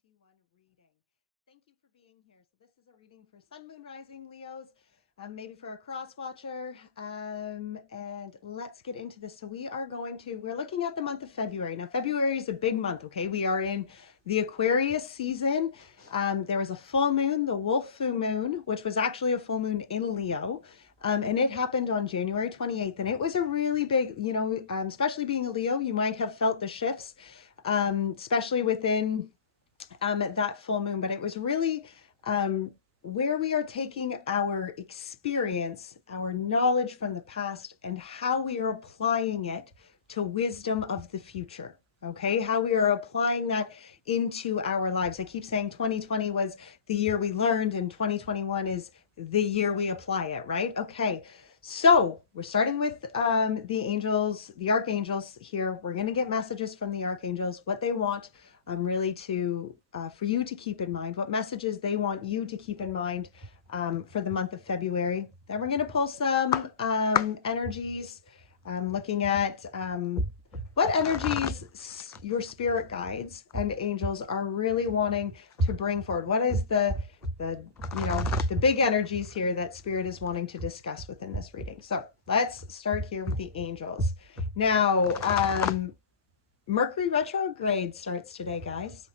2021 reading. Thank you for being here. So this is a reading for Sun, Moon, Rising Leos, maybe for a cross watcher. And let's get into this. So we're looking at the month of February. Now, February is a big month, okay? We are in the Aquarius season. There was a full moon, the Wolf Full Moon, which was actually a full moon in Leo. And it happened on January 28th. And it was a really big, especially being a Leo, you might have felt the shifts, especially within that full moon. But it was really where we are taking our experience, our knowledge from the past, and how we are applying it to wisdom of the future. Okay, how we are applying that into our lives. I keep saying 2020 was the year we learned, and 2021 is the year we apply it, right? Okay, so we're starting with the angels, the archangels here. We're going to get messages from the archangels, what they want really for you to keep in mind, what messages they want you to keep in mind for the month of February. Then we're going to pull some energies, looking at what energies your spirit guides and angels are really wanting to bring forward. What is the big energies here that spirit is wanting to discuss within this reading. So let's start here with the angels. Now, Mercury retrograde starts today, guys,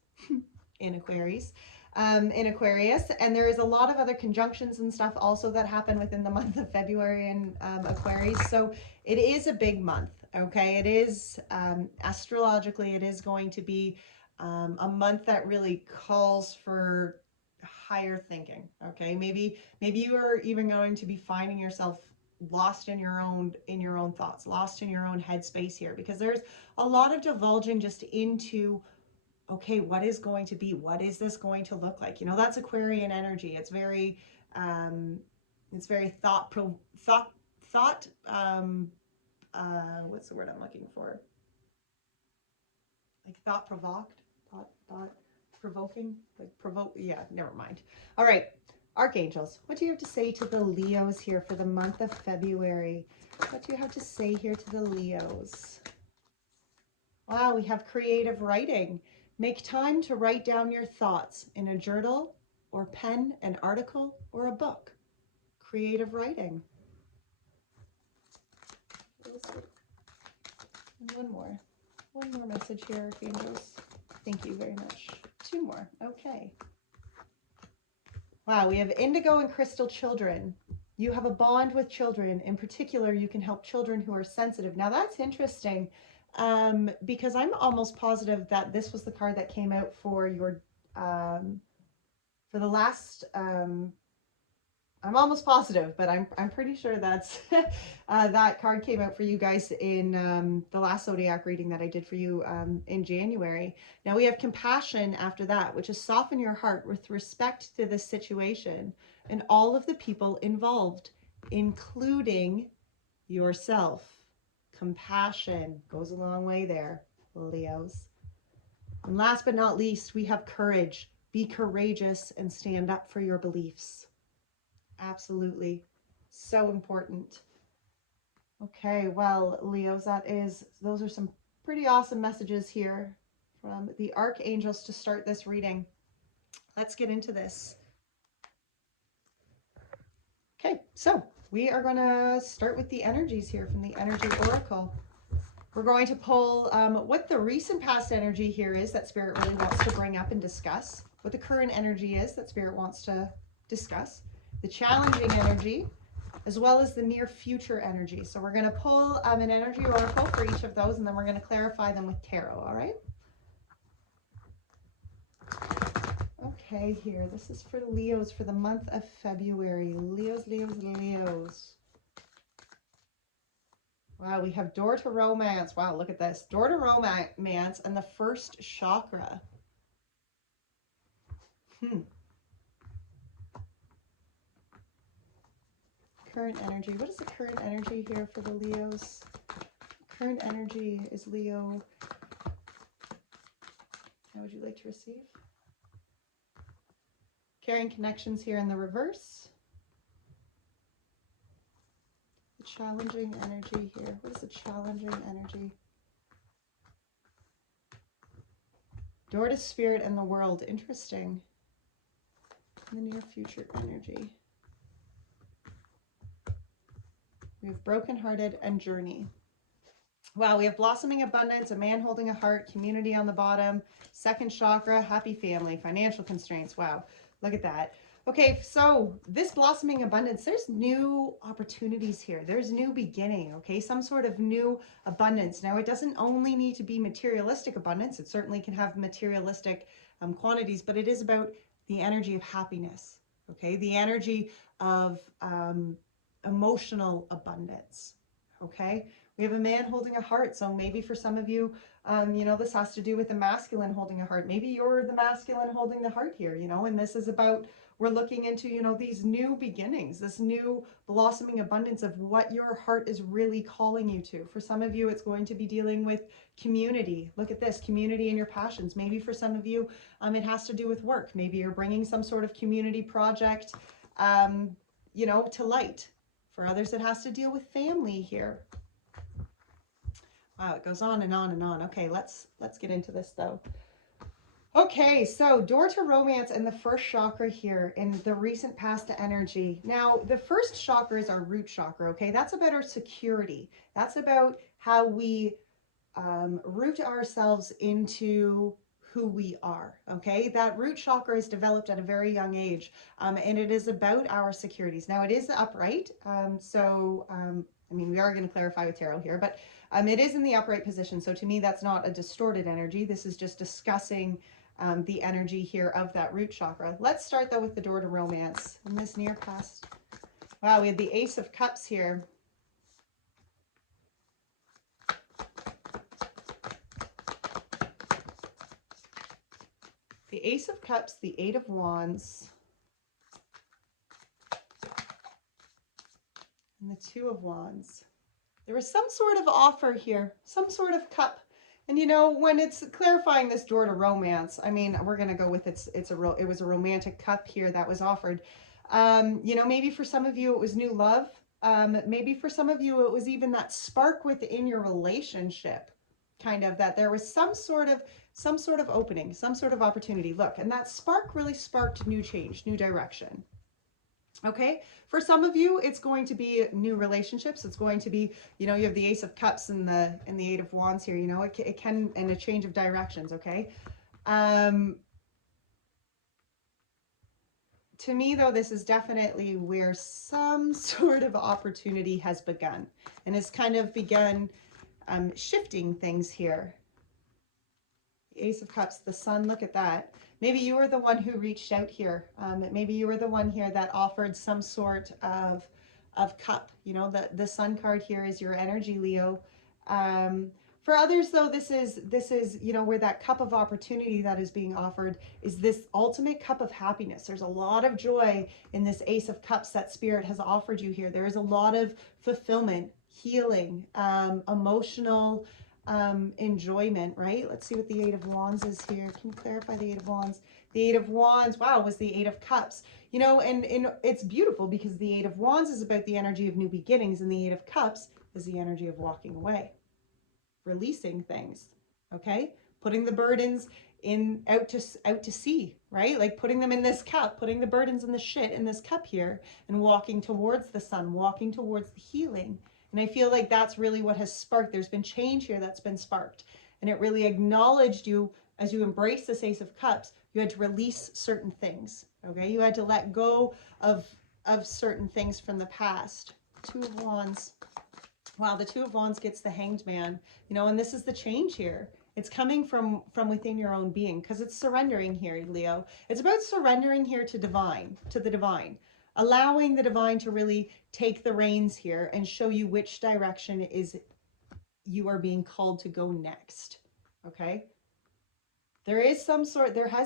in Aquarius. And there is a lot of other conjunctions and stuff also that happen within the month of February in Aquarius. So it is a big month, okay? It is, astrologically, it is going to be a month that really calls for higher thinking, okay? Maybe you are even going to be finding yourself lost in your own thoughts, lost in your own headspace here, because there's a lot of divulging just into, okay, what is going to be, what is this going to look like? That's Aquarian energy. It's very thought what's the word I'm looking for, like thought provoked, thought provoking, like provoke. Yeah, never mind. All right, archangels, what do you have to say to the Leos here for the month of February? What do you have to say here to the Leos? Wow, we have creative writing. Make time to write down your thoughts in a journal or pen, an article, or a book. Creative writing. And one more message here, archangels. Thank you very much. Two more. Okay. Wow, we have indigo and crystal children. You have a bond with children. In particular, you can help children who are sensitive. Now that's interesting, because I'm almost positive that this was the card that came out for your for the last. I'm almost positive, but I'm pretty sure that's that card came out for you guys in the last zodiac reading that I did for you in January. Now we have compassion after that, which is soften your heart with respect to this situation and all of the people involved, including yourself. Compassion goes a long way there, Leos. And last but not least, we have courage. Be courageous and stand up for your beliefs. Absolutely. So important. Okay, well, Leos, those are some pretty awesome messages here from the archangels to start this reading. Let's get into this. Okay, so we are going to start with the energies here from the Energy Oracle. We're going to pull what the recent past energy here is that Spirit really wants to bring up and discuss, what the current energy is that Spirit wants to discuss, the challenging energy, as well as the near future energy. So we're going to pull an energy oracle for each of those, and then we're going to clarify them with tarot, all right? Okay, here, this is for Leos for the month of February. Leos, Leos, Leos. Wow, we have door to romance. Wow, look at this. Door to romance and the first chakra. Current energy. What is the current energy here for the Leos? Current energy is Leo. How would you like to receive? Carrying connections here in the reverse. The challenging energy here. What is the challenging energy? Door to spirit and the world. Interesting. In the near future energy. We have brokenhearted and journey. Wow, we have blossoming abundance, a man holding a heart, community on the bottom, second chakra, happy family, financial constraints. Wow, look at that. Okay, so this blossoming abundance, there's new opportunities here. There's new beginning, okay? Some sort of new abundance. Now, it doesn't only need to be materialistic abundance. It certainly can have materialistic quantities, but it is about the energy of happiness, okay? The energy of emotional abundance, okay? We have a man holding a heart. So maybe for some of you, you know, this has to do with the masculine holding a heart. Maybe you're the masculine holding the heart here, you know, and this is about, we're looking into, you know, these new beginnings, this new blossoming abundance of what your heart is really calling you to. For some of you, it's going to be dealing with community. Look at this, community in your passions. Maybe for some of you, it has to do with work. Maybe you're bringing some sort of community project, you know, to light. For others, it has to deal with family here. Wow, it goes on and on and on. Okay, let's get into this though. Okay, so door to romance and the first chakra here in the recent past energy. Now, the first chakra is our root chakra, okay? That's about our security. That's about how we root ourselves into who we are, okay? That root chakra is developed at a very young age, and it is about our securities. Now, it is upright, I mean, we are going to clarify with tarot here, but it is in the upright position. So to me, that's not a distorted energy. This is just discussing the energy here of that root chakra. Let's start though with the door to romance in this near past. Wow, we had the Ace of Cups here. The Ace of Cups, the Eight of Wands, and the Two of Wands. There was some sort of offer here, some sort of cup. And you know, when it's clarifying this door to romance, I mean, we're going to go with it was a romantic cup here that was offered. You know, maybe for some of you it was new love. Maybe for some of you it was even that spark within your relationship, kind of that there was some sort of opening, some sort of opportunity. Look, and that spark really sparked new change, new direction. Okay, for some of you, it's going to be new relationships. It's going to be, you know, you have the Ace of Cups and the Eight of Wands here. You know, it can, and a change of directions. Okay. To me, though, this is definitely where some sort of opportunity has begun and has kind of begun shifting things here. Ace of Cups, the Sun, look at that. Maybe you were the one who reached out here. Maybe you were the one here that offered some sort of cup. You know, the Sun card here is your energy, Leo. For others, though, this is, you know, where that cup of opportunity that is being offered is this ultimate cup of happiness. There's a lot of joy in this Ace of Cups that Spirit has offered you here. There is a lot of fulfillment, healing, emotional enjoyment, right? Let's see what the Eight of Wands is here. Can you clarify the Eight of Wands? The Eight of Wands, wow, was the Eight of Cups. You know, and it's beautiful because the Eight of Wands is about the energy of new beginnings, and the Eight of Cups is the energy of walking away, releasing things, okay? Putting the burdens out to sea, right? Like putting them in this cup, putting the burdens and the shit in this cup here, and walking towards the sun, walking towards the healing. And I feel like that's really what has sparked. There's been change here that's been sparked. And it really acknowledged you as you embrace this Ace of Cups. You had to release certain things, okay? You had to let go of certain things from the past. Two of Wands. Wow, the Two of Wands gets the Hanged Man. You know, and this is the change here. It's coming from within your own being because it's surrendering here, Leo. It's about surrendering here to the divine. Allowing the divine to really take the reins here and show you which direction is you are being called to go next. Okay. There has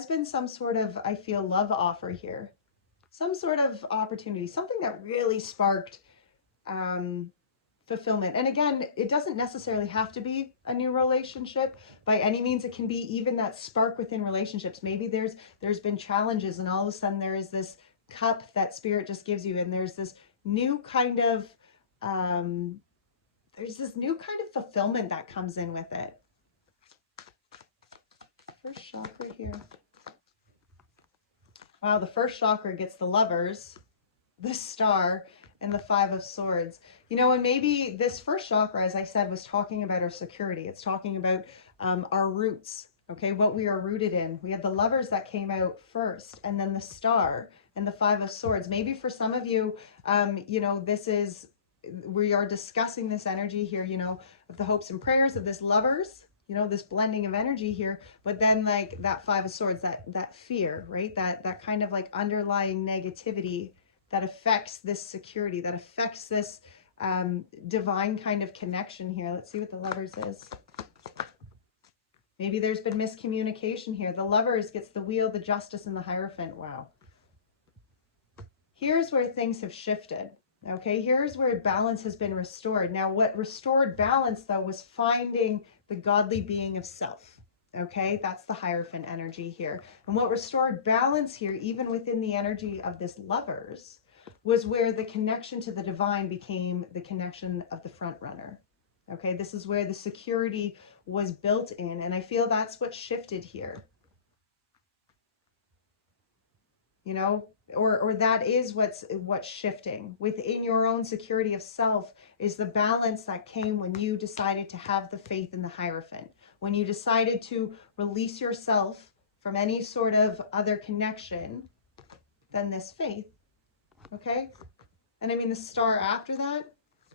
been some sort of, I feel, love offer here. Some sort of opportunity, something that really sparked fulfillment. And again, it doesn't necessarily have to be a new relationship by any means. It can be even that spark within relationships. Maybe there's been challenges and all of a sudden there is this cup that Spirit just gives you, and there's this new kind of fulfillment that comes in with it. first chakra here. Wow, the first chakra gets the Lovers, the Star, and the Five of Swords. You know, and maybe this first chakra, as I said, was talking about our security. It's talking about our roots, okay, what we are rooted in. We had the Lovers that came out first, and then the Star and the Five of Swords. Maybe for some of you, you know, this is, we are discussing this energy here, you know, of the hopes and prayers of this Lovers, you know, this blending of energy here, but then like that Five of Swords, that fear, right? That kind of like underlying negativity that affects this security, that affects this divine kind of connection here. Let's see what the Lovers is. Maybe there's been miscommunication here. The Lovers gets the Wheel, the Justice, and the Hierophant. Wow. Here's where things have shifted. Okay, here's where balance has been restored. Now, what restored balance, though, was finding the godly being of self. Okay, that's the Hierophant energy here. And what restored balance here, even within the energy of this Lovers, was where the connection to the divine became the connection of the front runner. Okay, this is where the security was built in. And I feel that's what shifted here. You know, or that is what's shifting within your own security of self, is the balance that came when you decided to have the faith in the Hierophant, when you decided to release yourself from any sort of other connection than this faith. Okay, and I mean the Star after that,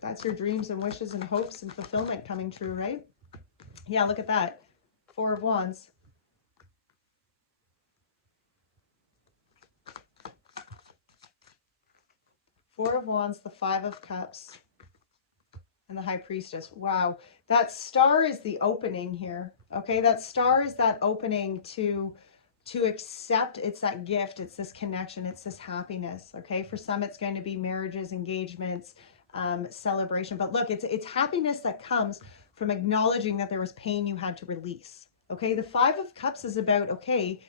that's your dreams and wishes and hopes and fulfillment coming true, right? Yeah, look at that. Four of Wands. Four of Wands, the Five of Cups, and the High Priestess. Wow, that Star is the opening here. Okay, that Star is that opening to accept. It's that gift. It's this connection. It's this happiness. Okay, for some it's going to be marriages, engagements, celebration. But look, it's happiness that comes from acknowledging that there was pain you had to release. Okay, the Five of Cups is about, okay,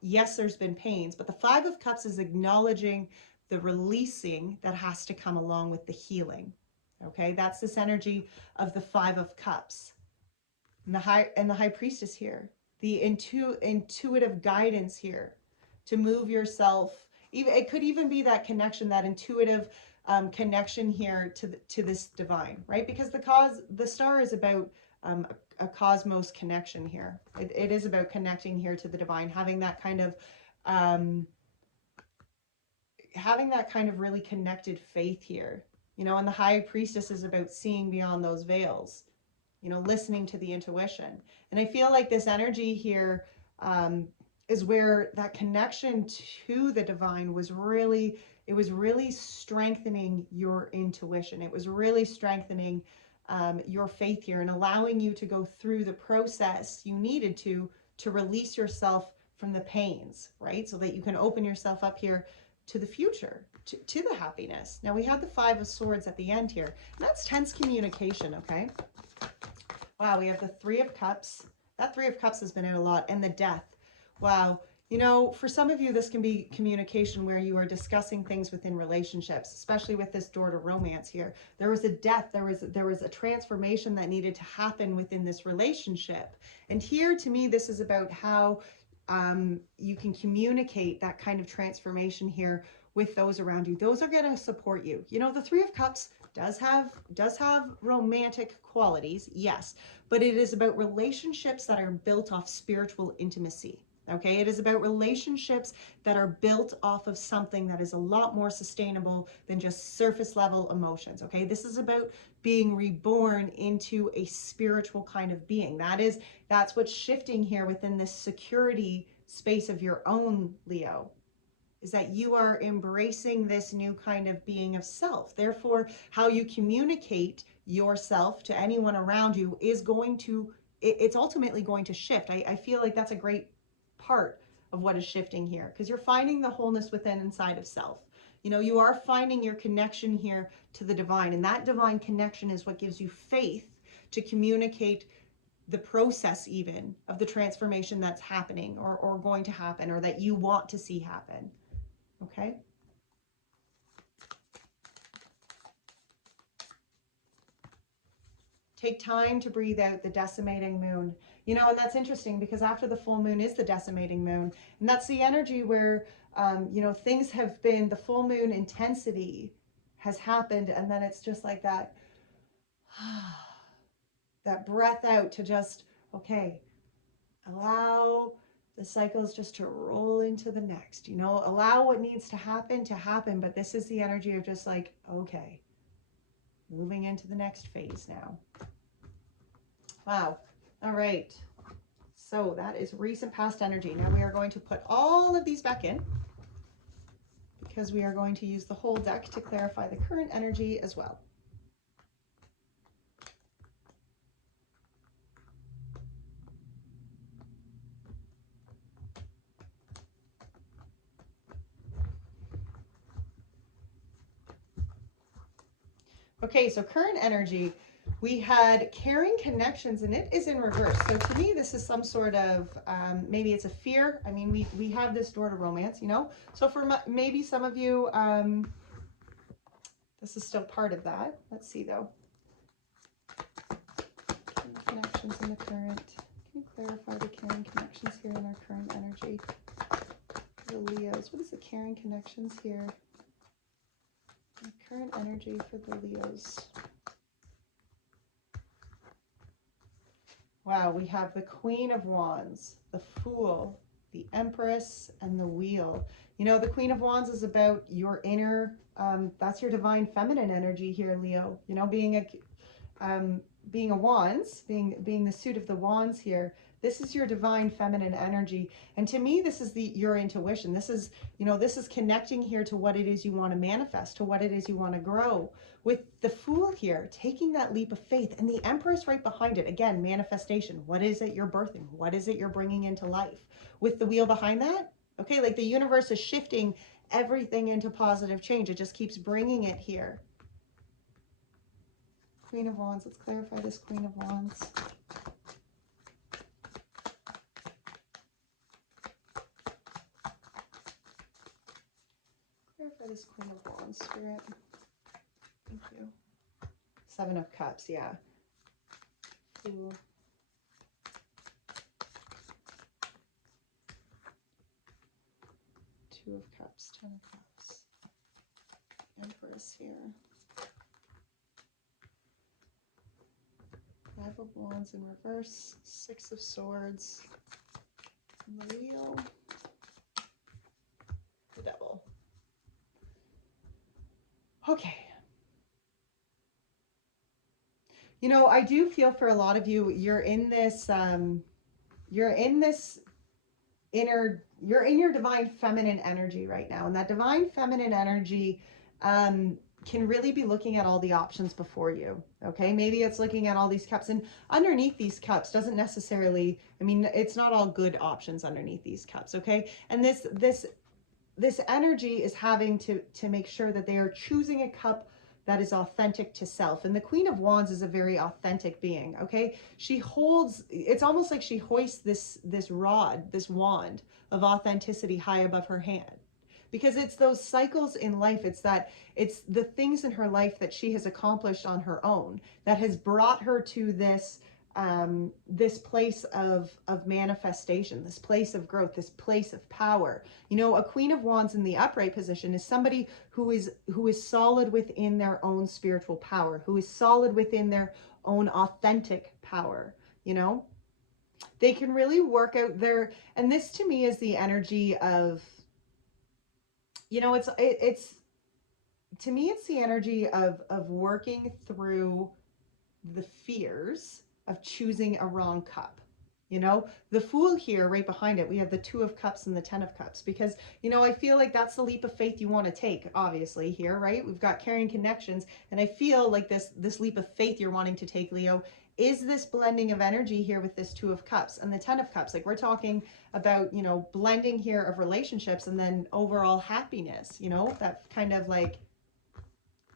yes, there's been pains, but the Five of Cups is acknowledging the releasing that has to come along with the healing. Okay, that's this energy of the Five of Cups. And the High Priestess here, the intuitive guidance here to move yourself. Even it could even be that connection, that intuitive connection here to this divine, right? Because the Star is about a cosmos connection here. It is about connecting here to the divine, having that kind of really connected faith here, you know. And the High Priestess is about seeing beyond those veils, you know, listening to the intuition. And I feel like this energy here is where that connection to the divine was really, it was really strengthening your intuition. It was really strengthening your faith here and allowing you to go through the process you needed to release yourself from the pains, right? So that you can open yourself up here to the future, to the happiness. Now we had the Five of Swords at the end here. And that's tense communication, okay? Wow, we have the Three of Cups. That Three of Cups has been out a lot. And the Death. Wow. You know, for some of you, this can be communication where you are discussing things within relationships, especially with this door to romance here. There was a death. There was a transformation that needed to happen within this relationship. And here, to me, this is about how you can communicate that kind of transformation here with those around you. Those are going to support you. You know, the Three of Cups does have romantic qualities, yes, but it is about relationships that are built off spiritual intimacy. Okay, it is about relationships that are built off of something that is a lot more sustainable than just surface level emotions. Okay, this is about being reborn into a spiritual kind of being. That's what's shifting here within this security space of your own, Leo, is that you are embracing this new kind of being of self. Therefore, how you communicate yourself to anyone around you is going to, it's ultimately going to shift. I feel like that's a great part of what is shifting here, because you're finding the wholeness within inside of self. You know, you are finding your connection here to the divine, and that divine connection is what gives you faith to communicate the process even of the transformation that's happening or going to happen, or that you want to see happen. Okay. Take time to breathe out the decimating moon. You know, and that's interesting because after the full moon is the decimating moon. And that's the energy where, you know, things have been, the full moon intensity has happened. And then it's just like that, that breath out to just, okay, allow the cycles just to roll into the next, you know, allow what needs to happen. But this is the energy of just like, okay, moving into the next phase now. Wow. All right. So that is recent past energy. Now we are going to put all of these back in because we are going to use the whole deck to clarify the current energy as well. Okay, so current energy, we had caring connections and it is in reverse. So to me, this is some sort of, maybe it's a fear. I mean, we have this door to romance, you know? So for maybe some of you, this is still part of that. Let's see though. Caring connections in the current. Can you clarify the caring connections here in our current energy? The Leos, what is the caring connections here? The current energy for the Leos. Wow, we have the Queen of Wands, the Fool, the Empress, and the Wheel. You know, the Queen of Wands is about your inner, that's your divine feminine energy here, Leo. You know, being a wands, being the suit of the wands here. This is your divine feminine energy. And to me, this is your intuition. This is, you know, this is connecting here to what it is you want to manifest, to what it is you want to grow. With the Fool here, taking that leap of faith, and the Empress right behind it. Again, manifestation. What is it you're birthing? What is it you're bringing into life? With the Wheel behind that, okay, like the universe is shifting everything into positive change. It just keeps bringing it here. Queen of Wands. Let's clarify this Queen of Wands. Clarify this Queen of Wands, Spirit. Thank you. Seven of Cups, yeah. Ooh. Two of Cups, 10 of Cups. Empress here. Five of Wands in reverse, Six of Swords, and the Wheel, the Devil. Okay. You know, I do feel for a lot of you, you're in this you're in your divine feminine energy right now. And that divine feminine energy can really be looking at all the options before you. Okay, maybe it's looking at all these cups, and underneath these cups doesn't necessarily, I mean, it's not all good options underneath these cups. Okay, and this energy is having to make sure that they are choosing a cup that is authentic to self. And the Queen of Wands is a very authentic being. Okay, she holds, it's almost like she hoists this wand of authenticity high above her hand, because it's those cycles in life, it's the things in her life that she has accomplished on her own that has brought her to this this place of manifestation, this place of growth, this place of power. You know, a Queen of Wands in the upright position is somebody who is solid within their own spiritual power, who is solid within their own authentic power. You know, they can really work out their, and this to me is the energy of, you know, it's to me, it's the energy of working through the fears of choosing a wrong cup. You know, the Fool here, right behind it, we have the Two of Cups and the 10 of Cups, because, you know, I feel like that's the leap of faith you want to take, obviously, here, right? We've got caring connections, and I feel like this leap of faith you're wanting to take, Leo, is this blending of energy here with this Two of Cups and the 10 of Cups. Like, we're talking about, you know, blending here of relationships and then overall happiness, you know, that kind of like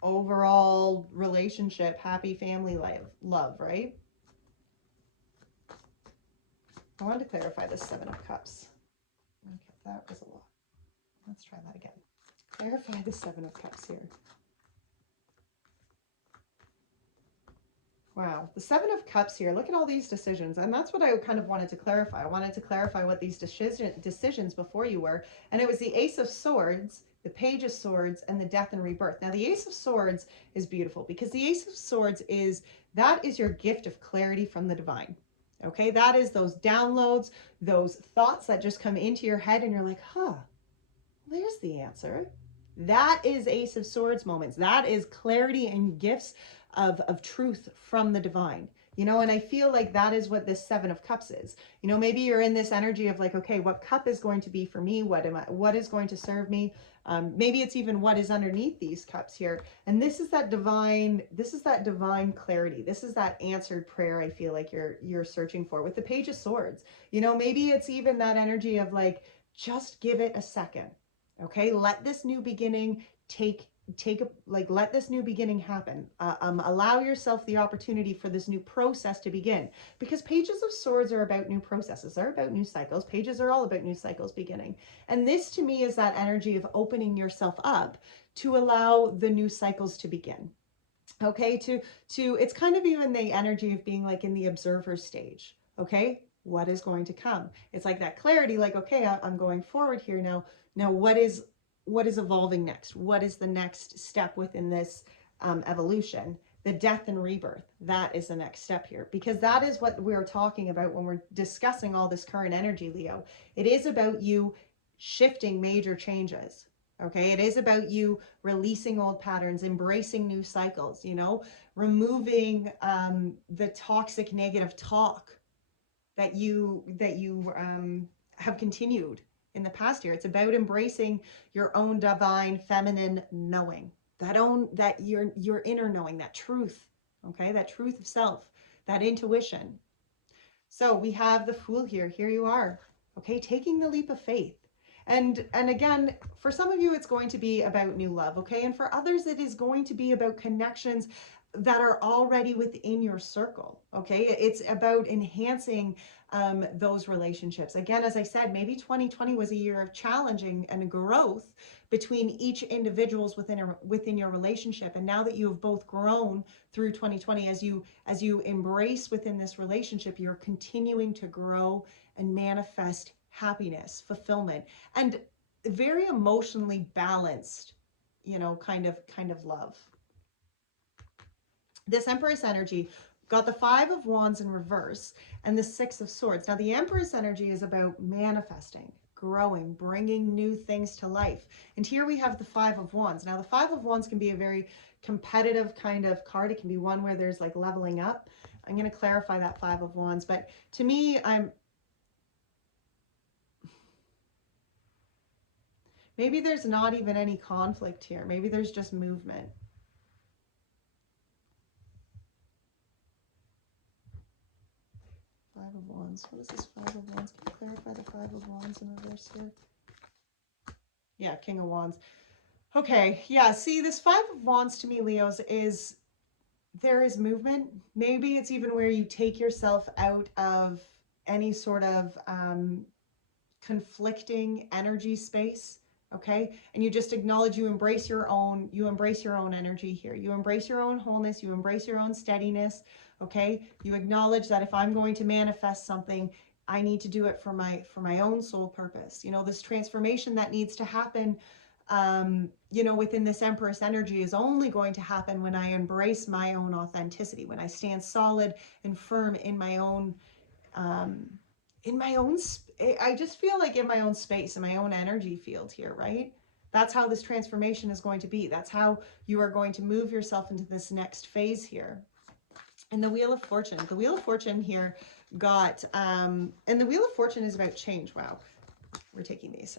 overall relationship, happy family life, love, right? I wanted to clarify this Seven of Cups. Okay, that was a lot. Let's try that again. Clarify the Seven of Cups here. Wow, the Seven of Cups here. Look at all these decisions. And that's what I kind of wanted to clarify. I wanted to clarify what these decisions before you were. And it was the Ace of Swords, the Page of Swords, and the Death and Rebirth. Now, the Ace of Swords is beautiful because the Ace of Swords that is your gift of clarity from the divine. Okay, that is those downloads, those thoughts that just come into your head and you're like, huh, there's the answer. That is Ace of Swords moments. That is clarity and gifts of truth from the divine. You know, and I feel like that is what this Seven of Cups is. You know, maybe you're in this energy of like, okay, what cup is going to be for me? What is going to serve me? Maybe it's even what is underneath these cups here. And this is that divine clarity. This is that answered prayer I feel like you're searching for with the Page of Swords. You know, maybe it's even that energy of like, just give it a second. Okay, let this new beginning let this new beginning happen. Allow yourself the opportunity for this new process to begin, because Pages of Swords are about new processes. They're about new cycles. Pages are all about new cycles beginning. And this to me is that energy of opening yourself up to allow the new cycles to begin. Okay, to it's kind of even the energy of being like in the observer stage. Okay, what is going to come? It's like that clarity, like, okay, I'm going forward here now. Now, what is evolving next? What is the next step within this evolution? The death and rebirth, that is the next step here, because that is what we're talking about when we're discussing all this current energy, Leo. It is about you shifting major changes. Okay, it is about you releasing old patterns, embracing new cycles, you know, removing the toxic negative talk that you have continued in the past year. It's about embracing your own divine feminine knowing, that your inner knowing, that truth, okay, that truth of self, that intuition. So we have the Fool here. Here you are, okay, taking the leap of faith. And again, for some of you, it's going to be about new love, okay? And for others, it is going to be about connections that are already within your circle, okay? It's about enhancing those relationships. Again, as I said, maybe 2020 was a year of challenging and growth between each individuals within your relationship. And now that you have both grown through 2020, as you embrace within this relationship, you're continuing to grow and manifest happiness, fulfillment, and very emotionally balanced, you know, kind of love. This Empress energy got the Five of Wands in reverse and the Six of Swords. Now, the Empress energy is about manifesting, growing, bringing new things to life. And here we have the Five of Wands. Now, the Five of Wands can be a very competitive kind of card. It can be one where there's like leveling up. I'm going to clarify that Five of Wands. But to me, maybe there's not even any conflict here. Maybe there's just movement. Five of Wands. What is this Five of Wands? Can you clarify the Five of Wands in reverse here? Yeah, King of Wands. Okay, yeah, see, this Five of Wands to me, Leos, is there is movement. Maybe it's even where you take yourself out of any sort of conflicting energy space, okay? And you just acknowledge, you embrace your own energy here. You embrace your own wholeness, you embrace your own steadiness, okay? You acknowledge that if I'm going to manifest something, I need to do it for my own soul purpose. You know, this transformation that needs to happen, you know, within this Empress energy is only going to happen when I embrace my own authenticity, when I stand solid and firm in my own, I just feel like in my own space, in my own energy field here, right? That's how this transformation is going to be. That's how you are going to move yourself into this next phase here. And the Wheel of Fortune. The Wheel of Fortune here got, and the Wheel of Fortune is about change. Wow. We're taking these.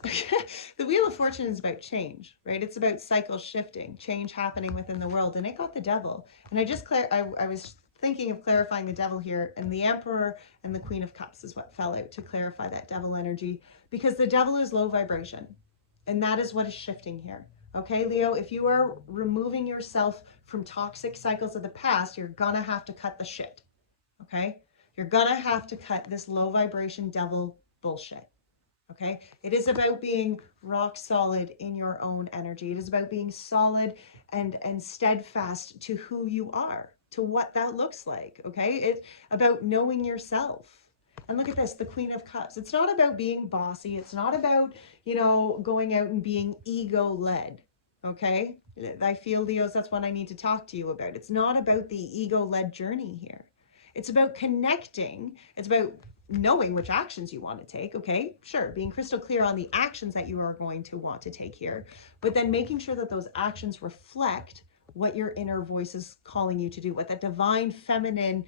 The Wheel of Fortune is about change, right? It's about cycle shifting, change happening within the world. And it got the Devil. And I was thinking of clarifying the Devil here, and the Emperor and the Queen of Cups is what fell out to clarify that Devil energy, because the Devil is low vibration, and that is what is shifting here. Okay, Leo, if you are removing yourself from toxic cycles of the past, you're gonna have to cut the shit. Okay, you're gonna have to cut this low vibration devil bullshit. Okay, it is about being rock solid in your own energy. It is about being solid and steadfast to who you are. to what that looks like, okay? It's about knowing yourself. And look at this, the Queen of Cups. It's not about being bossy. It's not about, you know, going out and being ego-led, okay? I feel, Leos, that's what I need to talk to you about. It's not about the ego-led journey here. It's about connecting. It's about knowing which actions you want to take, okay? Sure, being crystal clear on the actions that you are going to want to take here, but then making sure that those actions reflect what your inner voice is calling you to do, what that divine feminine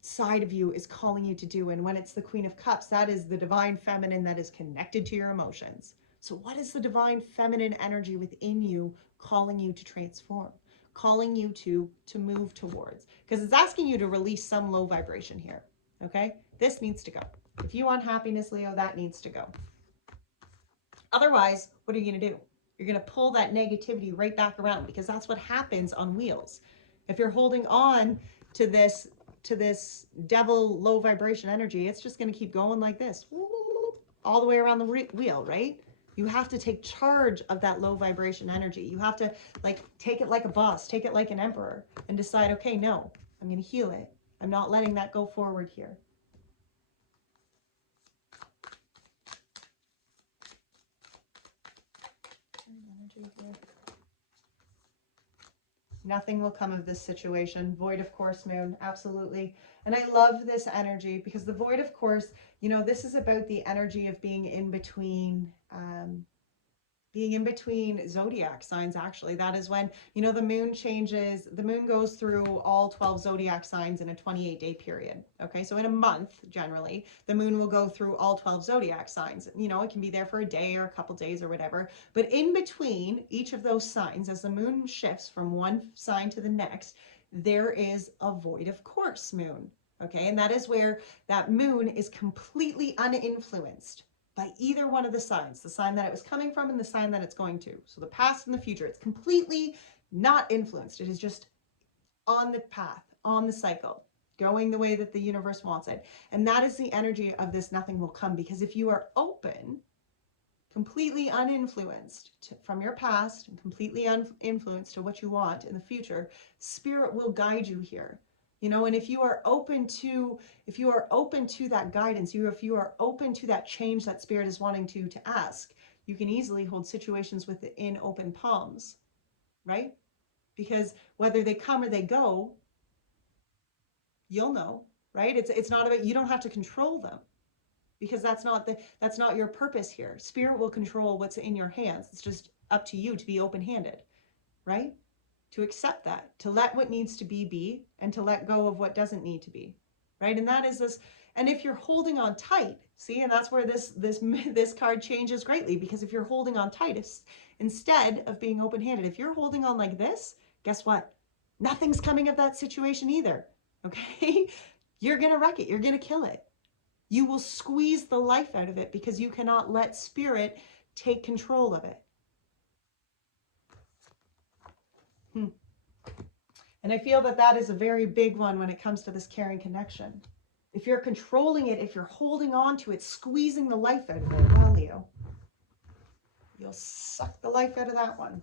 side of you is calling you to do. And when it's the Queen of Cups, that is the divine feminine that is connected to your emotions. So what is the divine feminine energy within you calling you to transform, calling you to move towards? Because it's asking you to release some low vibration here, okay? This needs to go. If you want happiness, Leo, that needs to go. Otherwise, what are you going to do? You're going to pull that negativity right back around, because that's what happens on wheels. If you're holding on to this devil low vibration energy, it's just going to keep going like this all the way around the wheel, right? You have to take charge of that low vibration energy. You have to like take it like a boss, take it like an emperor, and decide, okay, no, I'm going to heal it. I'm not letting that go forward here. Nothing will come of this situation. Void of course, Moon, absolutely. And I love this energy, because the void of course, you know, this is about the energy of being in between zodiac signs. Actually, that is when, you know, the moon changes. The moon goes through all 12 zodiac signs in a 28-day period. Okay, so in a month, generally, the moon will go through all 12 zodiac signs. You know, it can be there for a day or a couple days or whatever. But in between each of those signs, as the moon shifts from one sign to the next, there is a void of course moon. Okay, and that is where that moon is completely uninfluenced by either one of the signs, the sign that it was coming from and the sign that it's going to. So the past and the future, it's completely not influenced. It is just on the path, on the cycle, going the way that the universe wants it. And that is the energy of this nothing will come, because if you are open, completely uninfluenced from your past and completely uninfluenced to what you want in the future, spirit will guide you here. You know, and if you are open to that guidance, if you are open to that change that spirit is wanting to ask, you can easily hold situations within open palms, right? Because whether they come or they go, you'll know, right? It's not about, you don't have to control them, because that's not your purpose here. Spirit will control what's in your hands. It's just up to you to be open-handed, right? To accept that, to let what needs to be, and to let go of what doesn't need to be, right? And that is this. And if you're holding on tight, see, and that's where this card changes greatly, because if you're holding on tight, instead of being open-handed, if you're holding on like this, guess what? Nothing's coming of that situation either, okay? You're gonna wreck it. You're gonna kill it. You will squeeze the life out of it, because you cannot let spirit take control of it. And I feel that is a very big one when it comes to this caring connection. If you're controlling it, if you're holding on to it, squeezing the life out of it, well, Leo, you'll suck the life out of that one.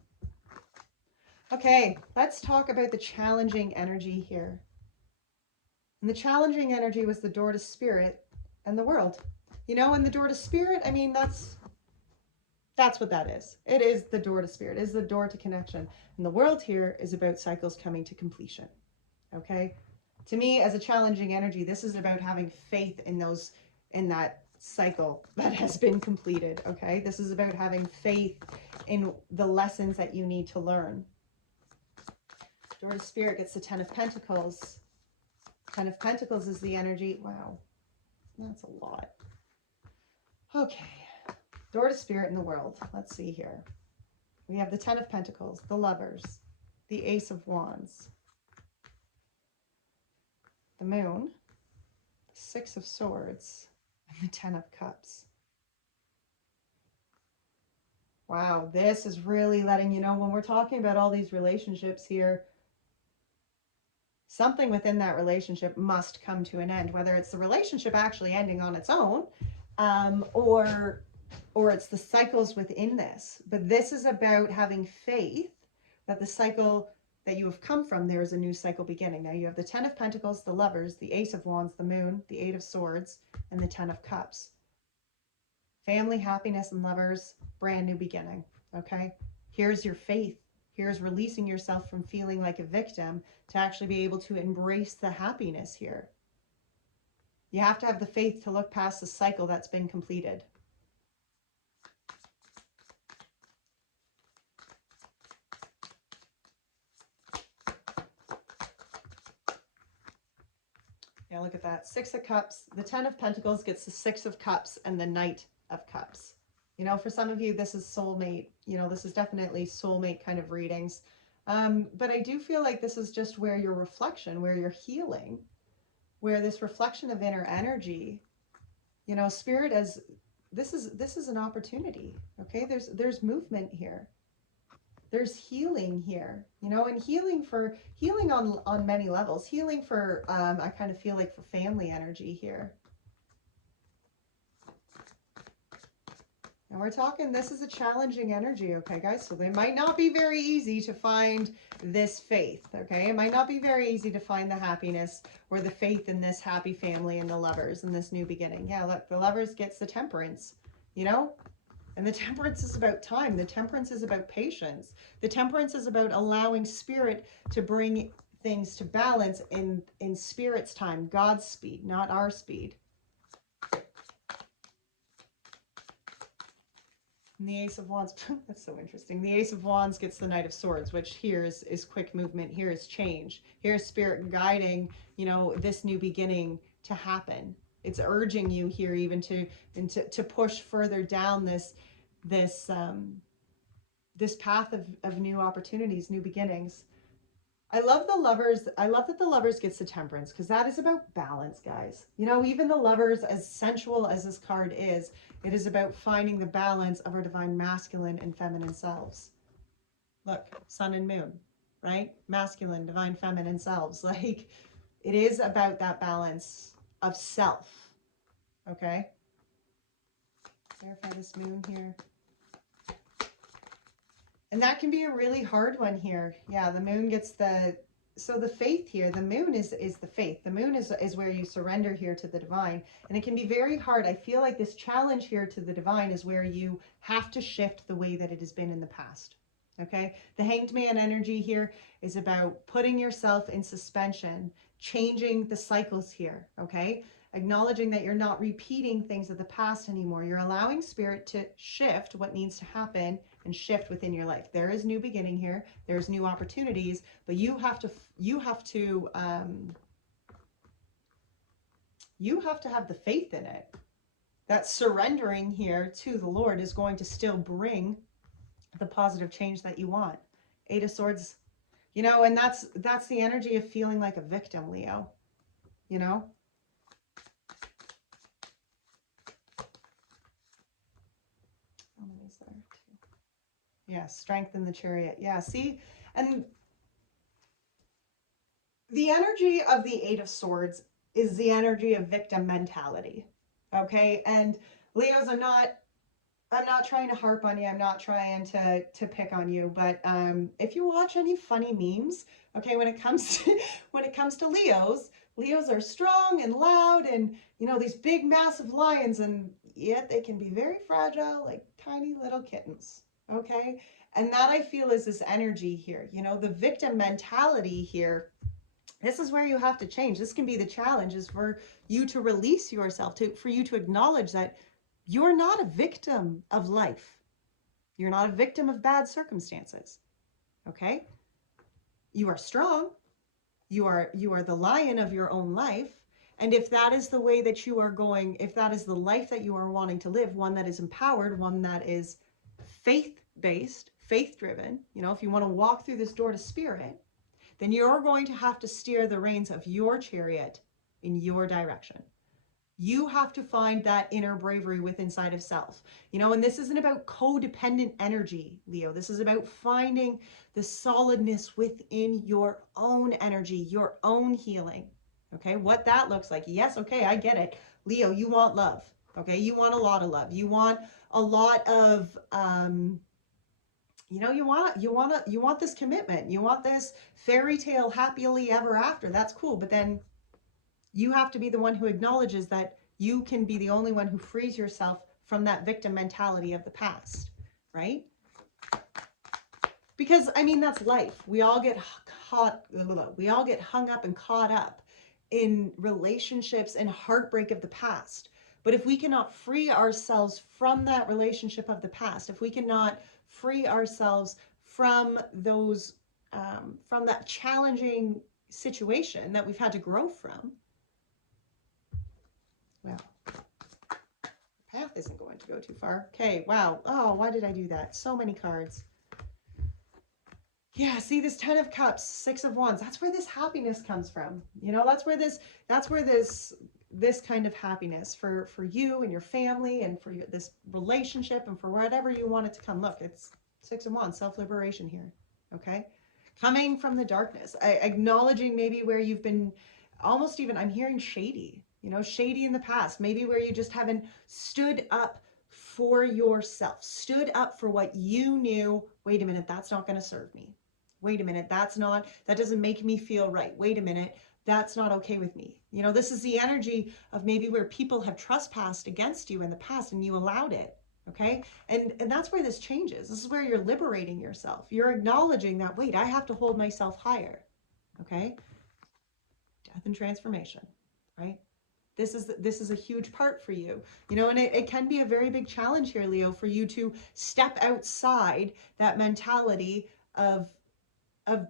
Okay, let's talk about the challenging energy here. And the challenging energy was the door to spirit and the world. You know, and the door to spirit, I mean, that's what that is. It is the door to spirit. It is the door to connection. And the world here is about cycles coming to completion. Okay? To me, as a challenging energy, this is about having faith in that cycle that has been completed. Okay? This is about having faith in the lessons that you need to learn. Door to spirit gets the 10 of Pentacles. 10 of Pentacles is the energy. Wow. That's a lot. Okay. Door to spirit in the world. Let's see here. We have the 10 of Pentacles, the Lovers, the Ace of Wands, the Moon, the 6 of Swords, and the 10 of Cups. Wow, this is really letting you know, when we're talking about all these relationships here, something within that relationship must come to an end, whether it's the relationship actually ending on its own, or it's the cycles within this. But this is about having faith that the cycle that you have come from, there is a new cycle beginning. Now you have the 10 of Pentacles, the Lovers, the Ace of Wands, the Moon, the 8 of Swords, and the 10 of Cups. Family, happiness, and lovers, brand new beginning, okay? Here's your faith. Here's releasing yourself from feeling like a victim to actually be able to embrace the happiness here. You have to have the faith to look past the cycle that's been completed. Yeah, look at that. 6 of Cups. The 10 of Pentacles gets the 6 of Cups and the Knight of Cups. You know, for some of you, this is soulmate. You know, this is definitely soulmate kind of readings. But I do feel like this is just where your reflection, where you're healing, where this reflection of inner energy, you know, Spirit, as this is an opportunity. Okay, there's movement here. There's healing here, you know, and healing on many levels. Healing for I kind of feel like for family energy here. And we're talking, this is a challenging energy, okay, guys? So they might not be very easy to find this faith, okay? It might not be very easy to find the happiness or the faith in this happy family and the Lovers and this new beginning. Yeah, look, the Lovers gets the Temperance, you know? And the Temperance is about time. The Temperance is about patience. The Temperance is about allowing Spirit to bring things to balance in Spirit's time, God's speed, not our speed. And the Ace of Wands, that's so interesting. The Ace of Wands gets the Knight of Swords, which here is quick movement. Here is change. Here is Spirit guiding, you know, this new beginning to happen. It's urging you here even to push further down this path of new opportunities, new beginnings. I love the Lovers. I love that the Lovers gets the Temperance, because that is about balance, guys. You know, even the Lovers, as sensual as this card is, it is about finding the balance of our divine masculine and feminine selves. Look, Sun and Moon, right? Masculine, divine, feminine selves. Like, it is about that balance of self. Okay? Clarify this Moon here. And that can be a really hard one here. Yeah, the Moon gets the faith here. The Moon is the faith. The Moon is where you surrender here to the divine. And it can be very hard. I feel like this challenge here to the divine is where you have to shift the way that it has been in the past. Okay? The Hanged Man energy here is about putting yourself in suspension, changing the cycles here. Okay? Acknowledging that you're not repeating things of the past anymore. You're allowing Spirit to shift what needs to happen and shift within your life. There is new beginning here. There's new opportunities, but you have to have the faith in it. That surrendering here to the Lord is going to still bring the positive change that you want. 8 of Swords, you know, and that's the energy of feeling like a victim, Leo, you know? Yeah, strengthen the Chariot. Yeah, see? And the energy of the 8 of Swords is the energy of victim mentality. Okay? And Leos, I'm not trying to harp on you. I'm not trying to pick on you, but if you watch any funny memes, okay, when it comes to Leos are strong and loud and, you know, these big massive lions, and yet they can be very fragile, like tiny little kittens. Okay. And that, I feel, is this energy here, you know, the victim mentality here. This is where you have to change. This can be the challenge, is for you to release yourself, for you to acknowledge that you're not a victim of life. You're not a victim of bad circumstances. Okay. You are strong. You are the lion of your own life. And if that is the way that you are going, if that is the life that you are wanting to live, one that is empowered, one that is faith-based, faith-driven, you know, if you want to walk through this door to Spirit, then you're going to have to steer the reins of your chariot in your direction. You have to find that inner bravery within inside of self, you know, and this isn't about codependent energy, Leo. This is about finding the solidness within your own energy, your own healing. Okay, what that looks like. Yes, okay, I get it. Leo, you want love. Okay, you want a lot of love. You want a lot of you know, you want this commitment. You want this fairy tale happily ever after. That's cool. But then you have to be the one who acknowledges that you can be the only one who frees yourself from that victim mentality of the past, right? Because I mean, that's life. We all get hung up and caught up in relationships and heartbreak of the past. But if we cannot free ourselves from that relationship of the past, if we cannot free ourselves from those, from that challenging situation that we've had to grow from, well, path isn't going to go too far. Okay, wow. Oh, why did I do that? So many cards. Yeah, see this 10 of Cups, 6 of Wands. That's where this happiness comes from. You know, that's where this kind of happiness for you and your family and for this relationship and for whatever you want it to come. Look, it's 6 of Wands, self-liberation here. Okay? Coming from the darkness, acknowledging maybe where you've been almost even, I'm hearing shady, you know, shady in the past, maybe where you just haven't stood up for yourself, stood up for what you knew. Wait a minute, that's not going to serve me. Wait a minute, that doesn't make me feel right. Wait a minute, that's not okay with me. You know, this is the energy of maybe where people have trespassed against you in the past and you allowed it. Okay. And that's where this changes. This is where you're liberating yourself. You're acknowledging that, wait, I have to hold myself higher. Okay. Death and transformation, right? This is a huge part for you, you know, and it can be a very big challenge here, Leo, for you to step outside that mentality of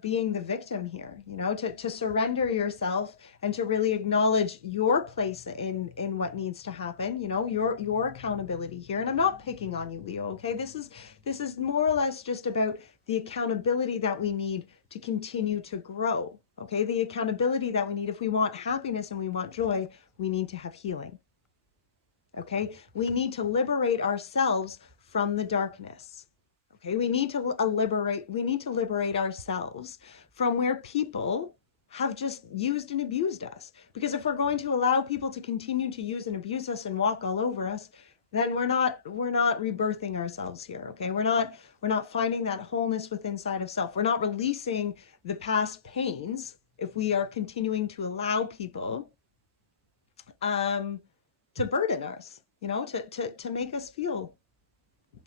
being the victim here, you know, to surrender yourself and to really acknowledge your place in what needs to happen, you know, your accountability here. And I'm not picking on you, Leo, okay? This is more or less just about the accountability that we need to continue to grow, okay? The accountability that we need if we want happiness and we want joy, we need to have healing, okay? We need to liberate ourselves from the darkness. Okay, we need to liberate ourselves from where people have just used and abused us. Because if we're going to allow people to continue to use and abuse us and walk all over us, then we're not rebirthing ourselves here. Okay, we're not finding that wholeness within inside of self. We're not releasing the past pains if we are continuing to allow people to burden us, you know, to make us feel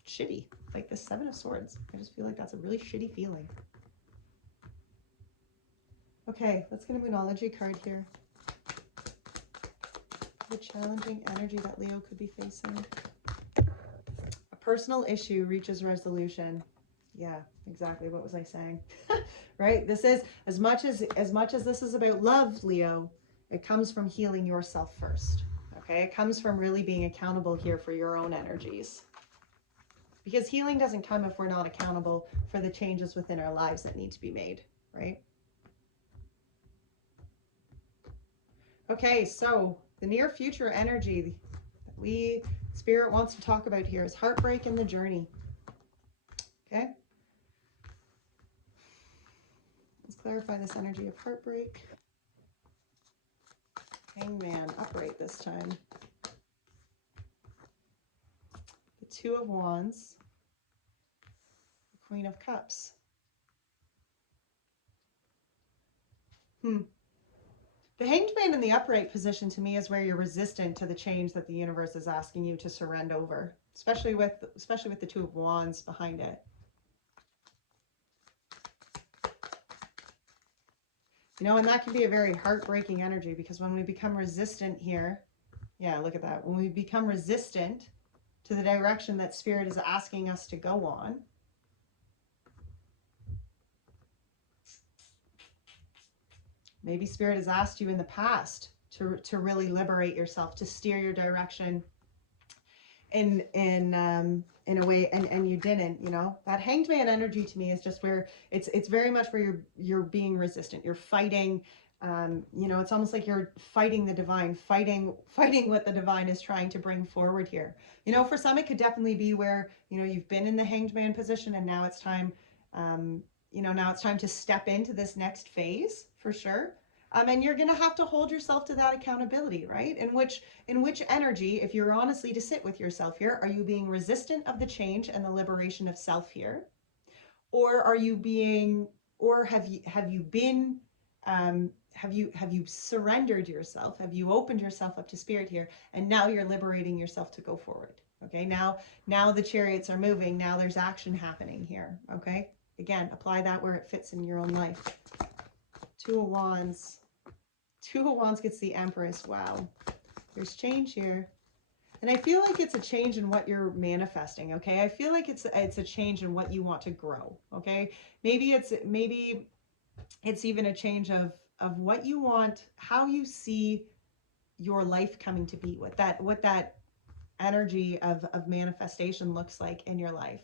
shitty, like the 7 of Swords. I just feel like that's a really shitty feeling. Okay, let's get a Moonology card here. The challenging energy that Leo could be facing. A personal issue reaches resolution. Yeah, exactly. What was I saying? Right? This is as much as this is about love, Leo, it comes from healing yourself first. Okay? It comes from really being accountable here for your own energies. Because healing doesn't come if we're not accountable for the changes within our lives that need to be made, right? Okay, so the near future energy that Spirit wants to talk about here is heartbreak and the journey. Okay? Let's clarify this energy of heartbreak. Hangman, upright this time. The 2 of Wands. The Queen of Cups. The Hanged Man in the upright position to me is where you're resistant to the change that the universe is asking you to surrender over, especially with the 2 of Wands behind it. You know, and that can be a very heartbreaking energy, because when we become resistant here, yeah, look at that. When we become resistant to the direction that Spirit is asking us to go on, maybe Spirit has asked you in the past to really liberate yourself, to steer your direction in a way, and you didn't. You know, that Hanged Man energy to me is just where it's very much where you're being resistant, you're fighting. You know, it's almost like you're fighting the divine, fighting what the divine is trying to bring forward here. You know, for some it could definitely be where, you know, you've been in the Hanged Man position and now it's time, you know, now it's time to step into this next phase, for sure. And you're going to have to hold yourself to that accountability, right? In which energy, if you're honestly to sit with yourself here, are you being resistant of the change and the liberation of self here? Or are you being, or have you been, have you surrendered yourself? Have you opened yourself up to spirit here? And now you're liberating yourself to go forward. Okay, now the chariots are moving. Now there's action happening here. Okay, again, apply that where it fits in your own life. Two of Wands. Two of Wands gets the Empress. Wow, there's change here. And I feel like it's a change in what you're manifesting, okay? I feel like it's a change in what you want to grow, okay? Maybe it's even a change of what you want, how you see your life coming to be, what that energy of manifestation looks like in your life.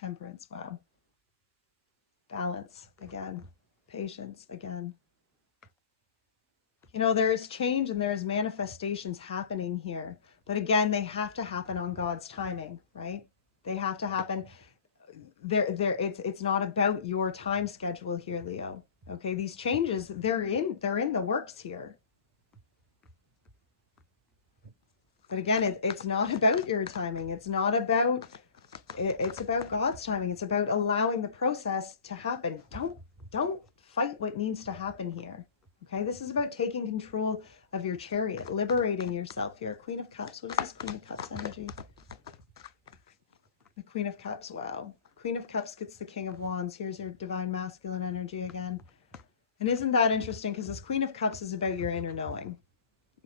Temperance, wow. Balance again. Patience again. You know, there is change and there is manifestations happening here. But again, they have to happen on God's timing, right? They have to happen. It's not about your time schedule here, Leo. Okay, these changes, they're in the works here. But again, it's not about your timing. It's not about, it's about God's timing. It's about allowing the process to happen. Don't fight what needs to happen here. Okay, this is about taking control of your chariot, liberating yourself here. Queen of Cups. What is this Queen of Cups energy? The Queen of Cups. Wow. Queen of Cups gets the King of Wands. Here's your divine masculine energy again. And isn't that interesting? Because this Queen of Cups is about your inner knowing.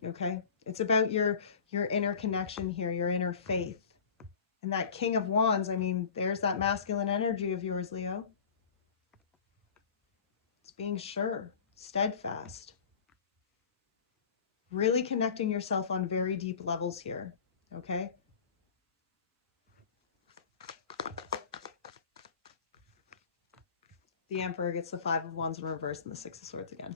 Okay, it's about your inner connection here, your inner faith. And that King of Wands, I mean, there's that masculine energy of yours, Leo. It's being sure, steadfast. Really connecting yourself on very deep levels here, okay? The Emperor gets the Five of Wands in reverse and the Six of Swords again.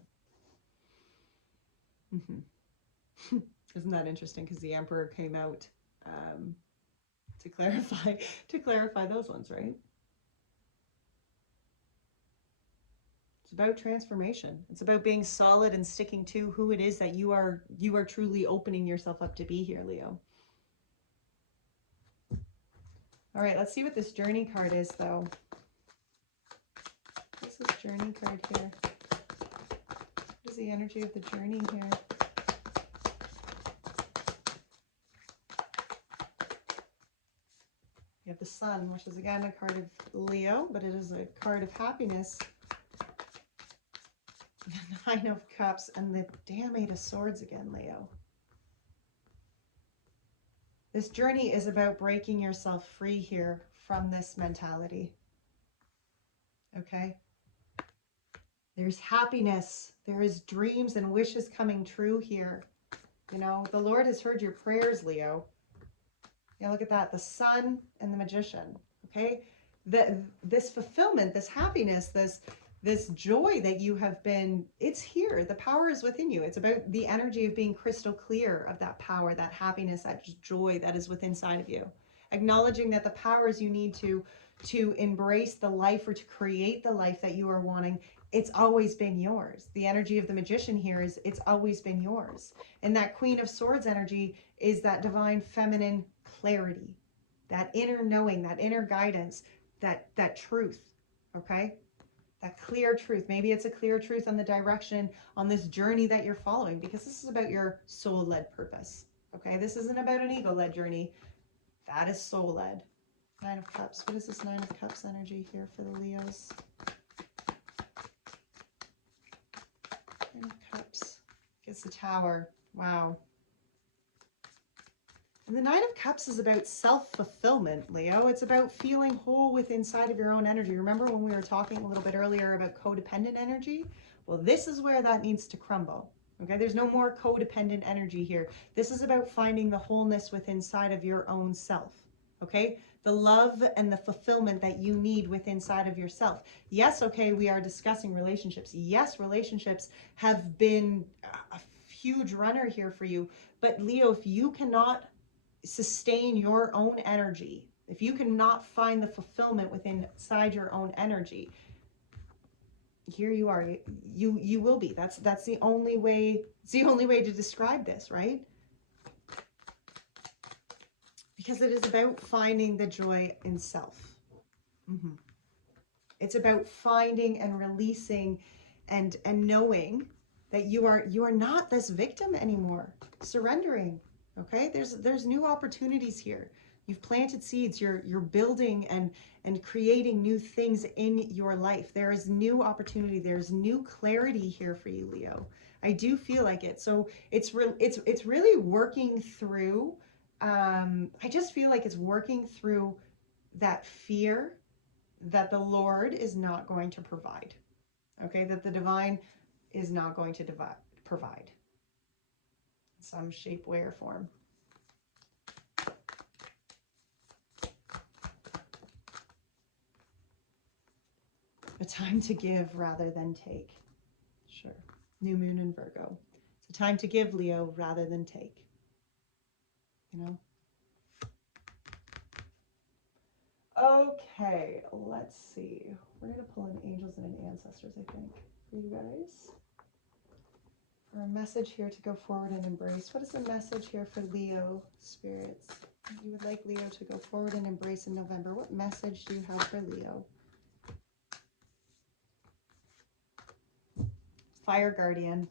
Isn't that interesting? Because the Emperor came out to clarify those ones, right? It's about transformation. It's about being solid and sticking to who it is that you are truly opening yourself up to be here, Leo. All right, let's see what this journey card is, though. What's this journey card here? What is the energy of the journey here? You have the Sun, which is again a card of Leo, but it is a card of happiness. The Nine of Cups and the damn Eight of Swords again, Leo. This journey is about breaking yourself free here from this mentality. Okay? There's happiness. There is dreams and wishes coming true here. You know, the Lord has heard your prayers, Leo. Yeah, look at that. The Sun and the Magician. Okay? This fulfillment, this happiness, this joy that you have been, it's here. The power is within you. It's about the energy of being crystal clear of that power, that happiness, that joy that is within inside of you. Acknowledging that the powers you need to embrace the life or to create the life that you are wanting, it's always been yours. The energy of the Magician here is it's always been yours. And that Queen of Swords energy is that divine feminine clarity, that inner knowing, that inner guidance, that truth, okay? That clear truth. Maybe it's a clear truth on the direction on this journey that you're following, because this is about your soul-led purpose. Okay, this isn't about an ego-led journey. That is soul-led. Nine of Cups. What is this Nine of Cups energy here for the Leos? Nine of Cups. Gets the Tower. Wow. And the Nine of Cups is about self-fulfillment, Leo. It's about feeling whole within inside of your own energy. Remember when we were talking a little bit earlier about codependent energy? Well, this is where that needs to crumble. Okay, there's no more codependent energy here. This is about finding the wholeness within inside of your own self. Okay, the love and the fulfillment that you need within inside of yourself. Yes, okay, we are discussing relationships. Yes, relationships have been a huge runner here for you. But Leo, if you cannot sustain your own energy, if you cannot find the fulfillment within inside your own energy, here you are, you will be. That's the only way. It's the only way to describe this, right? Because it is about finding the joy in self. It's about finding and releasing and knowing that you are not this victim anymore. Surrendering. Okay, there's new opportunities here. You've planted seeds. You're building and creating new things in your life. There is new opportunity. There's new clarity here for you, Leo. I do feel like it. So it's really working through. I just feel like it's working through that fear that the Lord is not going to provide. Okay, that the divine is not going to provide in some shape, way, or form. A time to give rather than take. Sure. New moon in Virgo. It's a time to give, Leo, rather than take. You know? Okay, let's see. We're going to pull in angels and in ancestors, I think, for you guys. For a message here to go forward and embrace. What is the message here for Leo spirits? You would like Leo to go forward and embrace in November. What message do you have for Leo? Fire guardian.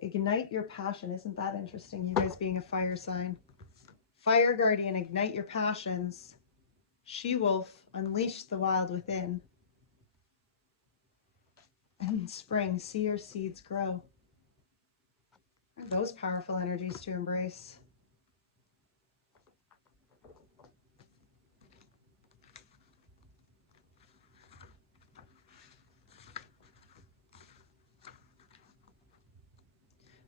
Ignite your passion. Isn't that interesting? You guys being a fire sign. Fire guardian, ignite your passions. She-wolf, unleash the wild within. And spring, see your seeds grow. Are those powerful energies to embrace?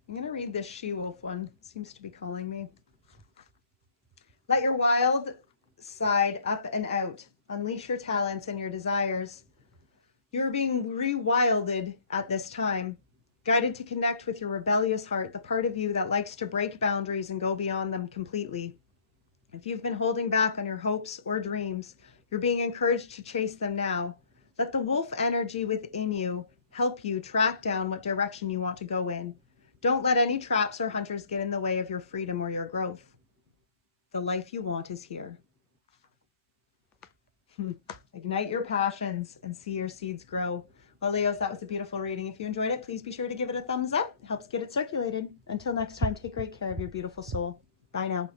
I'm going to read this she-wolf one. It seems to be calling me. Let your wild side up and out. Unleash your talents and your desires. You're being rewilded at this time, guided to connect with your rebellious heart, the part of you that likes to break boundaries and go beyond them completely. If you've been holding back on your hopes or dreams, you're being encouraged to chase them now. Let the wolf energy within you help you track down what direction you want to go in. Don't let any traps or hunters get in the way of your freedom or your growth. The life you want is here. Ignite your passions and see your seeds grow. Well, Leos, that was a beautiful reading. If you enjoyed it, please be sure to give it a thumbs up. It helps get it circulated. Until next time, take great care of your beautiful soul. Bye now.